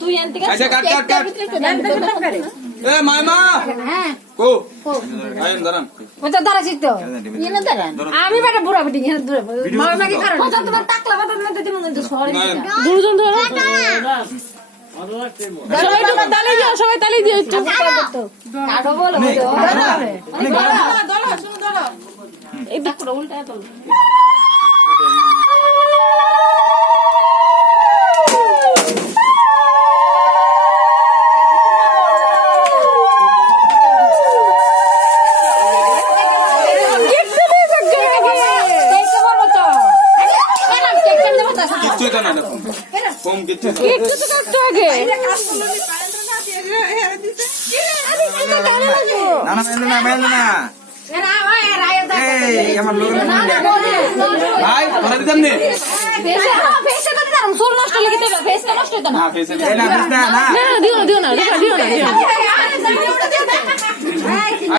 তুই এনতে আচ্ছা কাট কাট কাট এ মাইমা হ্যাঁ কো আইন দাঁড়ান ওটা দাঁড়াছিস তো ইয়ে দাঁড়ান আমি বেটা বুড়া বিটি এখানে দূরে মামা কি কারণ ওটা তোমার টাকলা বাটা না দিতে মনে তো সরি দুজন ধরো সবাই একটু তালি দিও, সবাই তালি দিও একটু। কাটো বলো একটু করে উল্টা তোল। কিচ্ছু এটা না দেখুন কম কিচ্ছু একটু তো কাটতে আগে। না না মেলো না মেলো না এই আমার লোক ভাই ধরে দিতাম নি নষ্ট লেগে ফেসটা নষ্ট হতো না না ফেসে এই না না না না দিও না, দিও না, দিও না, দিও না।